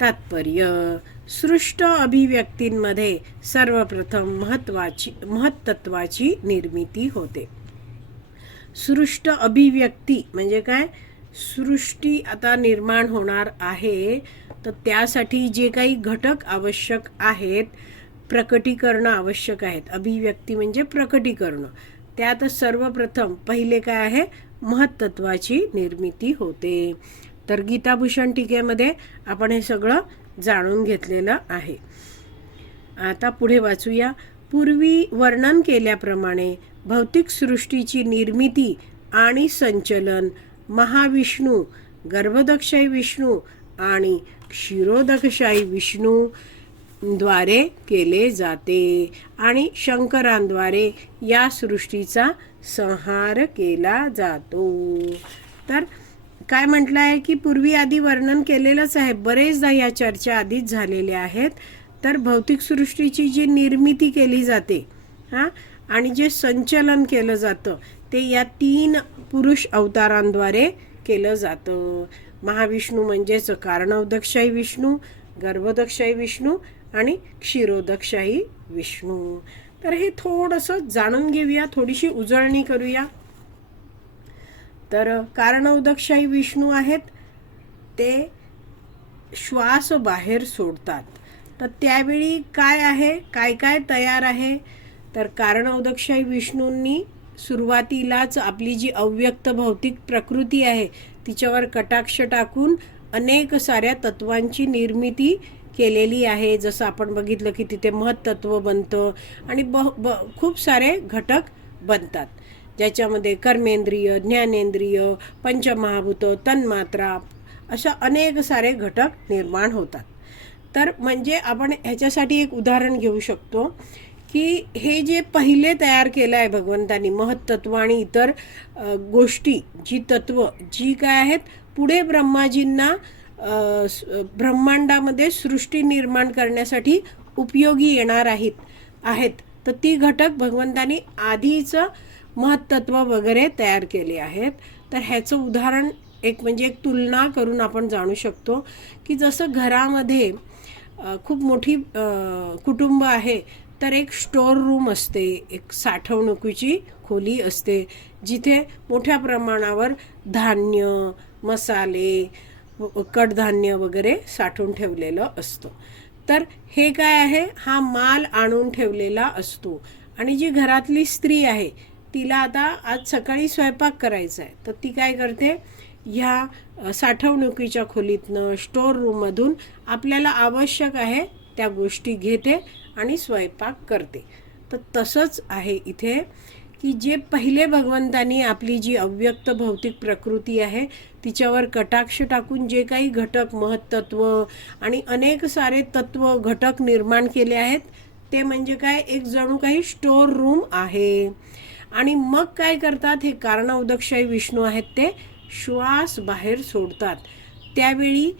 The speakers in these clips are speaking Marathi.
तात्पर्य. सृष्ट अभिव्यक्तींमध्ये सर्वप्रथम महत्वाची महत्त्वाची निर्मिती होते. सृष्ट अभिव्यक्ती म्हणजे काय? सृष्टी आता निर्माण होणार आहे तर त्यासाठी जे काही घटक आवश्यक आहेत प्रकटीकरणं आवश्यक आहेत. अभिव्यक्ती म्हणजे प्रकटीकरणं. त्यात सर्वप्रथम पहिले काय आहे? महत्त्वाची निर्मिती होते. तर गीताभूषण टीकेमध्ये आपण हे सगळं जाणून घेतलेलं आहे. आता पुढे वाचूया. पूर्वी वर्णन केल्याप्रमाणे भौतिक सृष्टीची निर्मिती आणि संचलन महाविष्णू गर्भदक्षाई विष्णू आणि क्षीरोदकशाही विष्णू द्वारे केले जाते आणि शंकरांद्वारे या सृष्टीचा संहार केला जातो. तर काय म्हटलं आहे की पूर्वी आधी वर्णन केलेलंच आहे बरेचदा या चर्चा आधीच झालेल्या आहेत. तर भौतिक सृष्टीची जी निर्मिती केली जाते हां आणि जे संचलन केलं जातं ते या तीन पुरुष अवतारांद्वारे केलं जातं. महाविष्णू म्हणजेच कारणोदकशाही विष्णू गर्भदक्षाई विष्णू आणि क्षीरोदकशाही विष्णू. तर हे थोडंसं जाणून घेऊया थोडीशी उजळणी करूया. तर कारणोदकशाही विष्णू आहेत. ते श्वास बाहेर सोडतात. तर त्यावेळी काय आहे? काय काय तयार आहे? तर कारणोदकशाही विष्णूंनी सुरुवातीलाच आपली जी अव्यक्त भौतिक प्रकृती आहे तिच्यावर कटाक्ष टाकून अनेक साऱ्या तत्वांची निर्मिती केलेली आहे. जसं आपण बघितलं की तिथे महत्त्व बनतं आणि ब ब खूप सारे घटक बनतात. ज्याच्यामध्ये कर्मेंद्रिय ज्ञानेंद्रिय पंचमहाभूत तन्मात्रा अशा अनेक सारे घटक निर्माण होतात. तर म्हणजे आपण ह्याच्यासाठी एक उदाहरण घेऊ शकतो की हे जे पहिले तयार केलं आहे भगवंतानी महत्त्व आणि इतर गोष्टी जी तत्व जी काय आहेत पुढे ब्रह्माजींना ब्रह्मांडामध्ये सृष्टी निर्माण करण्यासाठी उपयोगी येणार आहेत आहेत. तर ती घटक भगवंतानी आधीचं महत्त्व वगैरे तयार केले आहेत. तर ह्याचं उदाहरण एक म्हणजे एक तुलना करून आपण जाणू शकतो की जसं घरामध्ये खूप मोठी कुटुंब आहे तर एक स्टोअर रूम असते एक साठवणुकीची खोली असते जिथे मोठ्या प्रमाणावर धान्य मसाले कडधान्य वगैरे साठवून ठेवलेलं असतं. तर हे काय आहे? हा माल आणून ठेवलेला असतो. आणि जी घरातली स्त्री आहे तिला आता आज सकाळी स्वयंपाक करायचा आहे. तर ती काय करते ह्या साठवणुकीच्या खोलीतनं स्टोअर रूममधून आपल्याला आवश्यक आहे त्या गोष्टी घेते आणि स्वयंपाक करते. तर तसंच आहे इथे की जे पहिले भगवंतानी आपली जी अव्यक्त भौतिक प्रकृती आहे तिच्यावर कटाक्ष टाकून जे काही घटक महत्त्व आणि अनेक सारे तत्व घटक निर्माण केले आहेत ते म्हणजे काय एक जणू काही स्टोअर रूम आहे. आणि मग काय करतात हे कारण उदक्षय विष्णू आहेत ते श्वास बाहेर सोडतात. त्यावेळी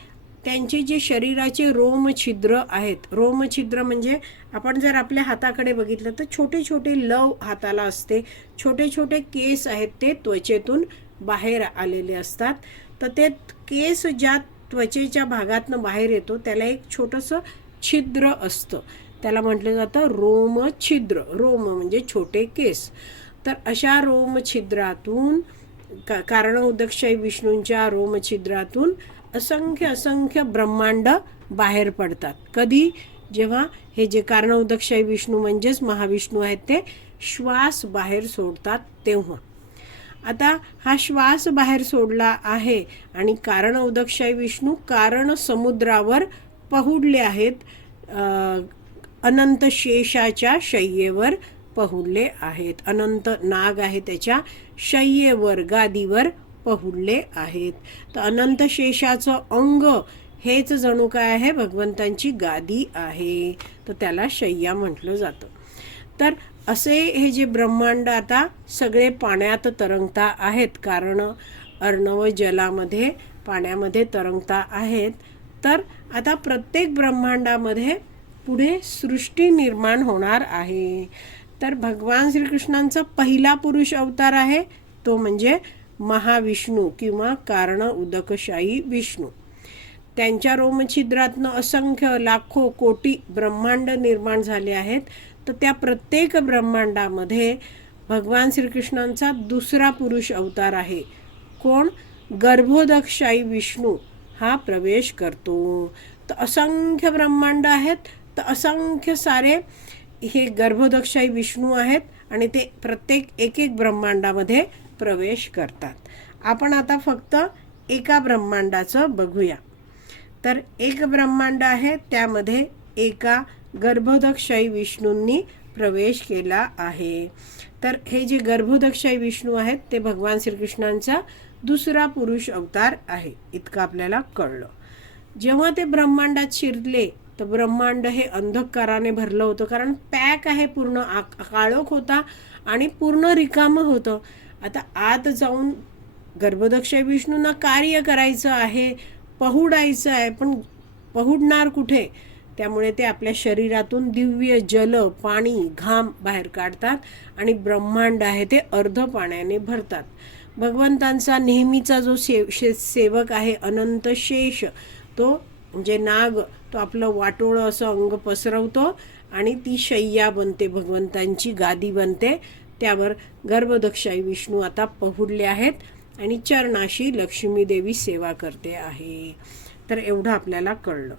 त्यांचे जे शरीराचे रोमछिद्र आहेत रोमछिद्र म्हणजे आपण जर आपल्या हाताकडे बघितलं तर छोटे छोटे लव हाताला असते छोटे छोटे केस आहेत ते त्वचेतून बाहेर आलेले असतात. तर ते केस ज्या त्वचेच्या भागातनं बाहेर येतो त्याला एक छोटंसं छिद्र असतं. त्याला म्हटलं जातं रोमछिद्र रोम म्हणजे छोटे केस. तर अशा रोमछिद्रातून का कारण विष्णूंच्या रोमछिद्रातून असंख्य असंख्य ब्रह्मांड बाहेर पडतात. कधी? जेव्हा हे जे कारण उदकशाही विष्णू म्हणजेच महाविष्णू आहेत ते श्वास बाहेर सोडतात तेव्हा. आता हा श्वास बाहेर सोडला आहे आणि कारण उदकशाही विष्णू कारण समुद्रावर पहुडले आहेत अनंत शेषाच्या शय्येवर पहुडले आहेत. अनंत नाग आहे त्याच्या शय्येवर गादीवर पहुडले आहेत. तर अनंत शेषाचं अंग हेच जणू काय आहे? भगवंतांची गादी आहे. तर त्याला शय्या म्हटलं जातं. तर असे हे जे ब्रह्मांड आता सगळे पाण्यात तरंगता आहेत कारण अर्णव जलामध्ये पाण्यामध्ये तरंगता आहेत तर आता प्रत्येक ब्रह्मांडामध्ये पुढे सृष्टी निर्माण होणार आहे. तर भगवान श्रीकृष्णांचा पहिला पुरुष अवतार आहे तो म्हणजे महाविष्णू किंवा कारण उदकशाही विष्णू. त्यांच्या रोमछिद्रातनं असंख्य लाखो कोटी ब्रह्मांड निर्माण झाले आहेत. तर त्या प्रत्येक ब्रह्मांडामध्ये भगवान श्रीकृष्णांचा दुसरा पुरुष अवतार आहे. कोण? गर्भोदकशाही विष्णू हा प्रवेश करतो. तर असंख्य ब्रह्मांड आहेत. तर असंख्य सारे हे गर्भदक्षाई विष्णू आहेत आणि ते प्रत्येक एक एक ब्रह्मांडामध्ये प्रवेश करतात. आपण आता फक्त एका ब्रह्मांडाचं बघूया. तर एक ब्रह्मांड आहे त्यामध्ये एका गर्भोदकशाही विष्णूंनी प्रवेश केला आहे. तर हे जे गर्भोदकशाही विष्णू आहेत ते भगवान श्रीकृष्णांचा दुसरा पुरुष अवतार आहे इतकं आपल्याला कळलं. जेव्हा ते ब्रह्मांडात शिरले तर ब्रह्मांड हे अंधकाराने भरलं होतं. कारण पॅक आहे पूर्ण आ काळोख होता आणि पूर्ण रिकामं होतं. आता आत जाऊन गर्भदक्ष विष्णूंना कार्य करायचं आहे पहुडायचं आहे पण पहुडणार कुठे? त्यामुळे ते आपल्या शरीरातून दिव्य जल पाणी घाम बाहेर काढतात आणि ब्रह्मांड आहे ते अर्ध पाण्याने भरतात. भगवंतांचा नेहमीचा जो सेव शे सेवक आहे अनंत शेष तो म्हणजे नाग तो आपलं वाटोळं असं अंग पसरवतो आणि ती शय्या बनते भगवंतांची गादी बनते. त्यावर गर्भदक्षाई विष्णू आता पहुडले आहेत आणि चरणाशी लक्ष्मीदेवी सेवा करते आहे. तर एवढं आपल्याला कळलं.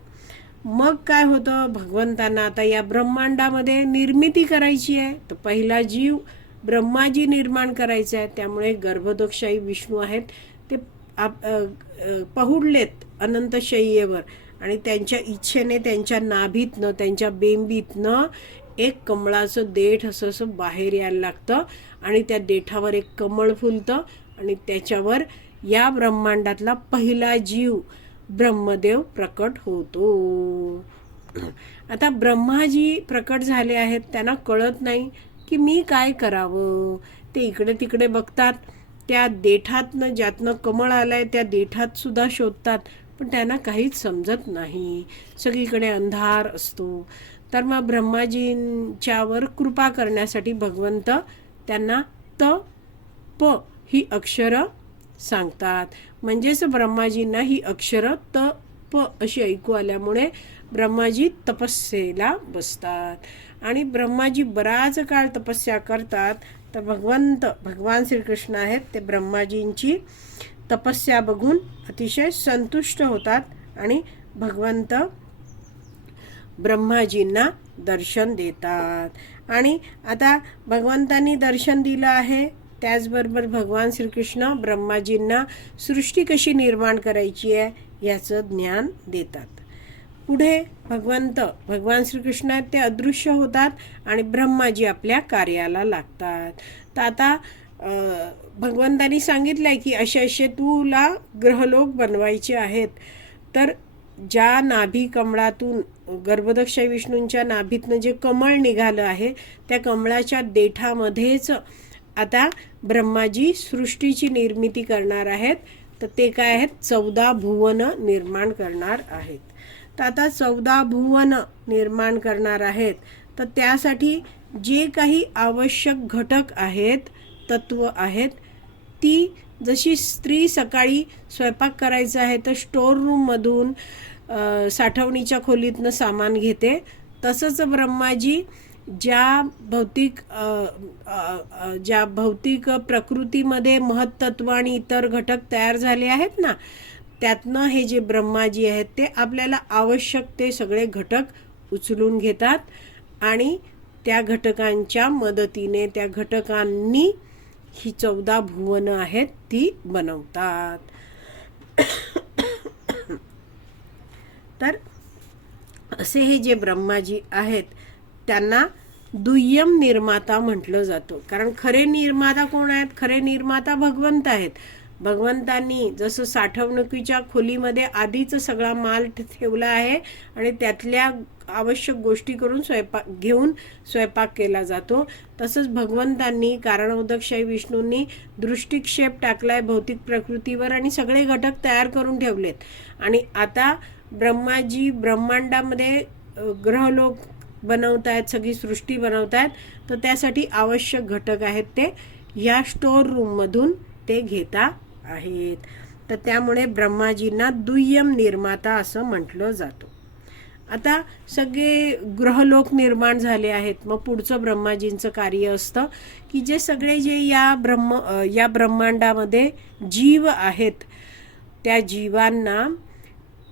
मग काय होतं? भगवंतांना आता या ब्रह्मांडामध्ये निर्मिती करायची आहे. तर पहिला जीव ब्रह्माजी निर्माण करायचा आहे. त्यामुळे गर्भदोक्षाही विष्णू आहेत. ते आप पहुडलेत अनंतशय्येवर आणि त्यांच्या इच्छेने त्यांच्या नाभीतनं त्यांच्या बेंबीतनं एक कमळाचं देठ असं असं बाहेर यायला लागतं आणि त्या देठावर एक कमळ फुलतं आणि त्याच्यावर या ब्रह्मांडातला पहिला जीव ब्रह्मदेव प्रकट होतो. आता ब्रह्माजी प्रकट झाले आहेत त्यांना कळत नाही की मी काय करावं. ते इकडे तिकडे बघतात. त्या देठातनं ज्यातनं कमळ आलं आहे त्या देठातसुद्धा शोधतात. पण त्यांना काहीच समजत नाही. सगळीकडे अंधार असतो. तर मग ब्रह्माजींच्यावर कृपा करण्यासाठी भगवंत त्यांना त प ही अक्षरं सांगतात. म्हणजेच ब्रह्माजींना ही अक्षरं त प अशी ऐकू आल्यामुळे ब्रह्माजी तपस्येला बसतात. आणि ब्रह्माजी बराच काळ तपस्या करतात. तर भगवंत भगवान श्रीकृष्ण आहेत ते ब्रह्माजींची तपस्या बघून अतिशय संतुष्ट होतात आणि भगवंत ब्रह्माजींना दर्शन देतात. आणि आता भगवंतांनी दर्शन दिलं आहे त्याचबरोबर भगवान श्रीकृष्ण ब्रह्माजींना सृष्टी कशी निर्माण करायची आहे याचं ज्ञान देतात. पुढे भगवंत भगवान श्रीकृष्ण ते अदृश्य होतात आणि ब्रह्माजी आपल्या कार्याला लागतात. तर आता भगवंतानी सांगितलं आहे की असे असे तुला ग्रहलोक बनवायचे आहेत. तर ज्या नाभी कमळातून गर्भदक्ष विष्णूंच्या नाभीतनं जे कमळ निघालं आहे त्या कमळाच्या देठामध्येच आता ब्रह्माजी सृष्टीची निर्मिती करणार आहेत. तर ते काय आहेत? चौदा भुवन निर्माण करणार आहेत. तर आता चौदा भुवन निर्माण करणार आहेत. तर त्यासाठी जे काही आवश्यक घटक आहेत तत्व आहेत. ती जशी स्त्री सकाळी स्वयंपाक करायचा आहे तर स्टोर रूममधून साठवणीच्या खोलीतनं सामान घेते. तसंच ब्रह्माजी ज्या भौतिक ज्या भौतिक प्रकृतीमध्ये महत्त्व आणि इतर घटक तयार झाले आहेत ना त्यातनं हे जे ब्रह्माजी आहेत ते आपल्याला आवश्यक ते सगळे घटक उचलून घेतात आणि त्या घटकांच्या मदतीने त्या घटकांनी ही चौदा भुवनं आहेत ती बनवतात. तर असे हे जे ब्रह्माजी आहेत त्यांना दुय्यम निर्माता म्हटलं जातं. कारण खरे निर्माता कोण आहेत? खरे निर्माता भगवंत आहेत. भगवंतांनी जसं साठवणुकीच्या खोलीमध्ये आधीच सगळा माल ठेवला आहे आणि त्यातल्या आवश्यक गोष्टी करून स्वयंपाक घेऊन स्वयंपाक केला जातो. तसंच भगवंतांनी कारणोदकशाही विष्णूंनी दृष्टिक्षेप टाकलाय भौतिक प्रकृतीवर आणि सगळे घटक तयार करून ठेवलेत. आणि आता ब्रह्माजी ब्रह्मांडामध्ये ग्रहलोक बनवत आहेत सगळी सृष्टी बनवत आहेत तर त्यासाठी आवश्यक घटक आहेत ते. या स्टोअर रूममधून ते घेता आहेत. तर त्यामुळे ब्रह्माजींना दुय्यम निर्माता असं म्हटलं जातं. आता सगळे ग्रहलोक निर्माण झाले आहेत. मग पुढचं ब्रह्माजींचं कार्य असतं की जे सगळे जे या ब्रह्म या ब्रह्मांडामध्ये जीव आहेत त्या जीवांना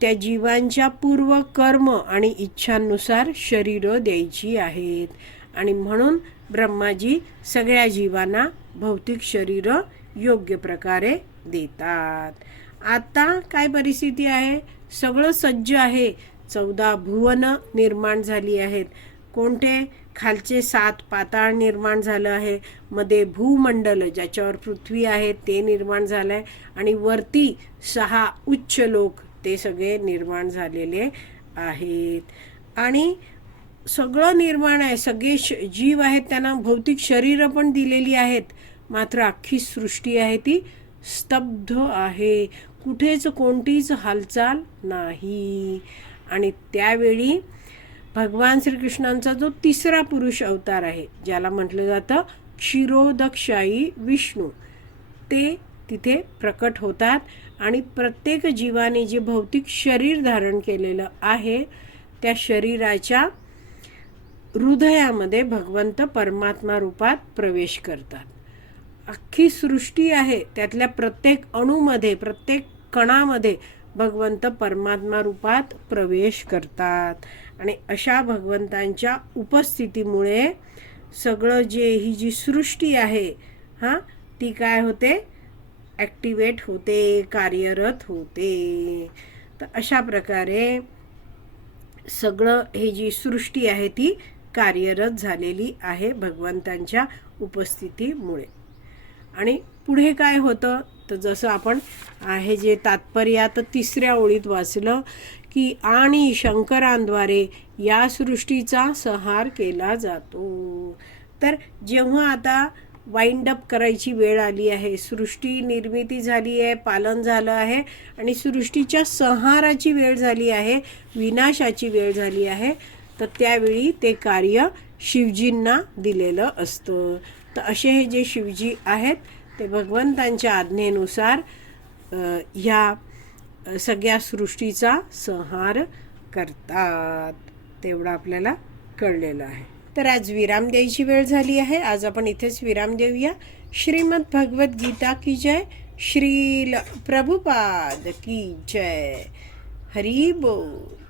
त्या जीवांच्या पूर्व कर्म आणि इच्छांनुसार शरीरं द्यायची आहेत. आणि म्हणून ब्रह्माजी सगळ्या जीवांना भौतिक शरीरं योग्य प्रकारे देतात. आता काय परिस्थिती आहे? सगळं सज्ज आहे. चौदा भुवन निर्माण झाली आहेत. कोणते? खालचे सात पाताळ निर्माण झालं आहे. मध्ये भूमंडल ज्याच्यावर पृथ्वी आहे ते निर्माण झालं आहे आणि वरती सहा उच्च लोक ते सगळे निर्माण झालेले आहेत. आणि सगळं निर्माण आहे. सगळे श जीव आहेत. त्यांना भौतिक शरीरं पण दिलेली आहेत. मात्र अख्खी सृष्टी आहे ती स्तब्ध आहे. कुठेच कोणतीच हालचाल नाही. आणि त्यावेळी भगवान श्रीकृष्णांचा जो तिसरा पुरुष अवतार आहे ज्याला म्हटलं जातं क्षीरोदकशाही विष्णू ते तिथे प्रकट होतात. आणि प्रत्येक जीवाने जे भौतिक शरीर धारण केलेलं आहे त्या शरीराच्या हृदयामध्ये भगवंत परमात्मा रूपात प्रवेश करतात. अख्खी सृष्टी आहे. त्यातल्या प्रत्येक अणूमध्ये प्रत्येक कणामध्ये भगवंत परमात्मा रूपात प्रवेश करतात. आणि अशा भगवंतांच्या उपस्थितीमुळे सगळं जे ही जी सृष्टी आहे हां ती काय होते? ॲक्टिवेट होते कार्यरत होते. तर अशा प्रकारे सगळं हे जी सृष्टी आहे ती कार्यरत झालेली आहे भगवंतांच्या उपस्थितीमुळे. आणि पुढे काय होतं? तर जसं आपण हे जे तात्पर्य आता तिसऱ्या ओळीत वाचलं की आणि शंकरांद्वारे या सृष्टीचा संहार केला जातो. तर जेव्हा आता वाइंड अप करायची वेळ आली आहे सृष्टी निर्मिती झाली आहे पालन झालं आहे आणि सृष्टीच्या संहाराची वेळ झाली आहे विनाशाची वेळ झाली आहे तर त्यावेळी ते कार्य शिवजींना दिलेलं असतं. तर असे हे जे शिवजी आहेत ते भगवंतांच्या आज्ञेनुसार ह्या सगळ्या सृष्टीचा संहार करतात. तेवढं आपल्याला कळलेलं आहे. तर आज विराम द्यायची वेळ झाली आहे. आज आपण इथेच विराम देऊया. श्रीमद भगवत गीता की जय श्रील प्रभुपाद की जय. हरी बोल.